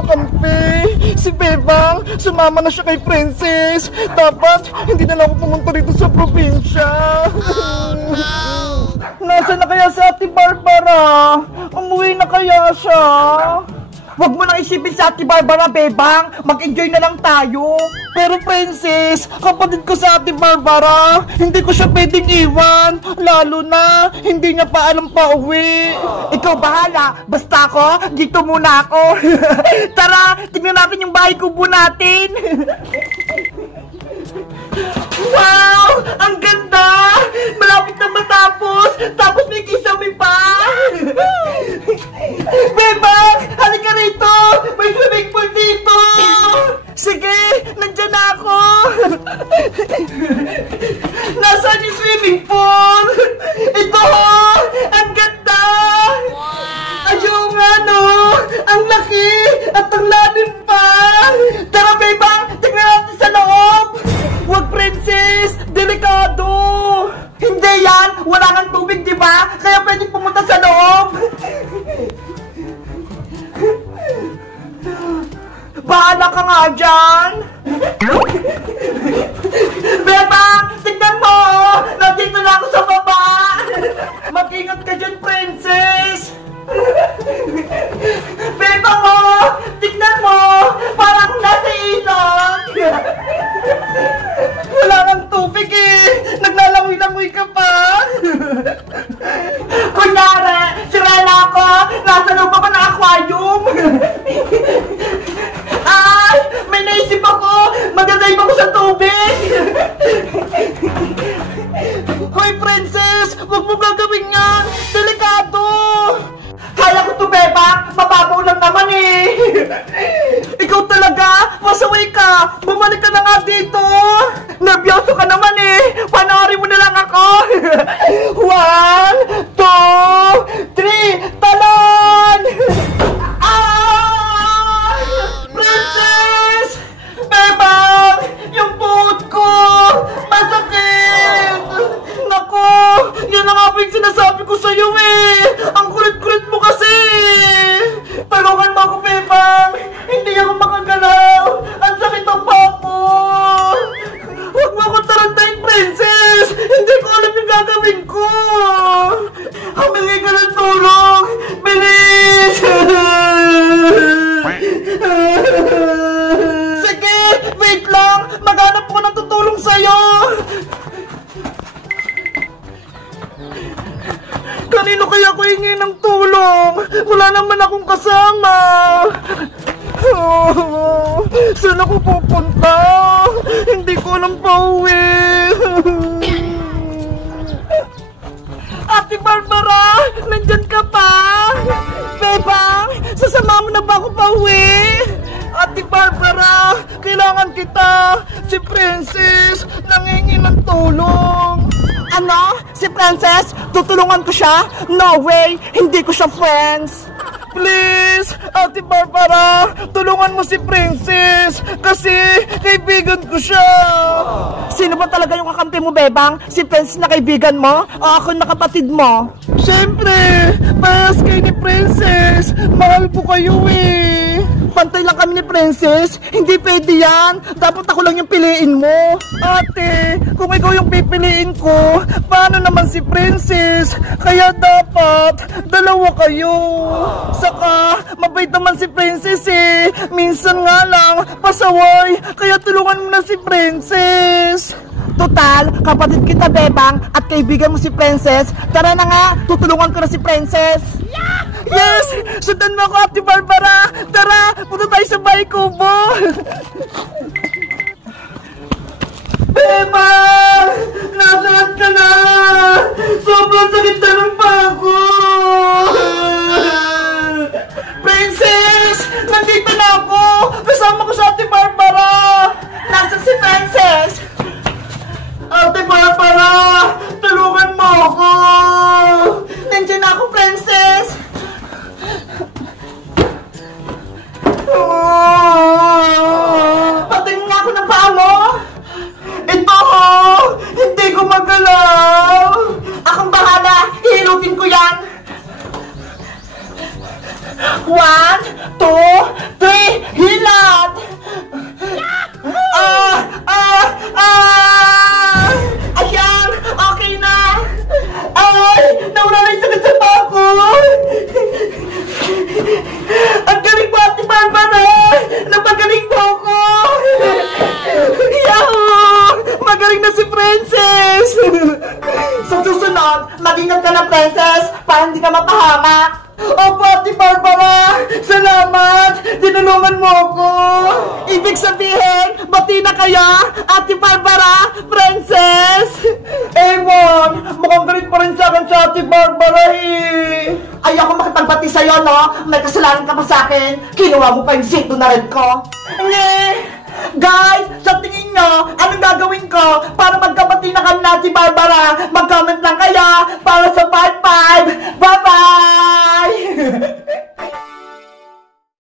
makampi. Si Bebang, sumama na siya kay Princess. Dapat, hindi na lang ako pumunta rito sa probinsya. Nasaan na kaya si Ate Barbara? Umuwi na kaya siya? Huwag mo nang isipin sa Ate Barbara, Bebang. Mag-enjoy na lang tayo. Pero Princess, kapatid ko sa Ate Barbara, hindi ko siya pwedeng iwan. Lalo na, hindi niya pa alam pa uwi. Ikaw bahala. Basta ako, dito muna ako. Tara, tingnan natin yung bahay kubo natin. Wow! Ang ganda! Malapit na matapos! Tapos may kisame pa! Bebang! Halika rito! May swimming pool dito! Sige! Nandyan na ako! Nasaan yung swimming pool? Ito! Ang ganda! Ayun nga no! Ang laki! At ang lalim pa! Tara Bebang! Tingnan natin sa loob! Wag Princess! Delikado! Hindi yan! Wala kang tubig, di ba? Kaya pwedeng pumunta sa loob! Bahala ka nga dyan! Bebang! Tignan mo! Nandito na ako sa baba! Mag-ingat ka dyan, Princess! Bebang mo! Tignan mo! Parang nasa ilog! Wala kang tubig eh! Naglalangoy-langoy ka pa! Kunyari! Sirala ako! Nasa loob ako ng aquarium! Ay! May naisip ako! Magdadive ako sa tubig! Hoy Princess! Huwag mo gagawin yan! Delikado! Kaya ko to, Bebang! Mababaw lang naman eh! Ikaw talaga! Masaway ka! Bumalik ka na nga dito! Nervyoso ka naman eh! Panoorin mo na lang ako! 1, 2, 3, talon! Ah! Princess! Bebang! Yung buhod ko! Masakit! Naku! Yan na nga po yung sinasabi ko sa'yo eh! Ang kulit-kulit mo kasi! Tulungan mo ako, Bebang! Hindi ako makagalaw! Ang sakit ang pako! Huwag mo ako tarantayin, Princess! Hindi ko alam yung gagawin ko! Humingi ka ng tulong! Bilis! Sige! Wait lang! Maghanap ko ng tutulong sa'yo! Kanino kaya ko hingi ng tulong? Wala naman akong kasama. Oh, saan ako pupunta? Hindi ko alam pa uwi. Ate Barbara, nandyan ka pa? Bebang, sasama mo na ba ako pa uwi? Ate Barbara, kailangan kita. Si Princess nangingi ng tulong. Ano? Si Princess? Tutulungan ko siya? No way! Hindi ko siya friends! Please! Ate Barbara! Tulungan mo si Princess! Kasi kaibigan ko siya! Sino ba talaga yung kakampi mo, Bebang? Si Princess na kaibigan mo? O ako na kapatid mo? Siyempre! Parehas kayo ni Princess! Mahal ko kayo eh! Pantay lang kami ni Princess? Hindi pwede yan! Dapat ako lang yung piliin mo! Ate! Kung ikaw yung pipiliin ko, paano naman si Princess? Kaya dapat, dalawa kayo! Saka, mabait naman si Princess eh! Minsan nga lang, pasaway! Kaya tulungan mo na si Princess! Total, kapatid kita, Bebang, at kaibigan mo si Princess. Tara na nga, tutulungan ko na si Princess. Yes! Sundan mo ako, Ate Barbara. Tara, punta tayo sa bahay kubo. Bebang! Nasaan ka na? Sobrang sakit na ng pako. Princess! Nandito na ako! Kasama ko sa Ate Barbara. Nasaan si Princess? Ate Barbara! Tulungan mo ako! Nandiyan ako, Princess! Patingin nga ako ng paa mo! Ito! Hindi ko magalaw! Akong bahala! Hihilutin ko yan! 1, 2, 3! Ate Barbara! Salamat! Tinulungan mo ako! Ibig sabihin, bati na kaya, Ate Barbara, Princess! Ewan, mukhang galit pa rin sa akin sa Ate Barbara eh! Ayoko makipagbati sa'yo, no? May kasalanan ka pa sa akin. Kinuha mo pa yung sito na red ko. Guys, sa tingin nyo, anong gagawin ko para magkabati na kami na si Barbara? Mag-comment lang kaya para sa part 5. Bye-bye!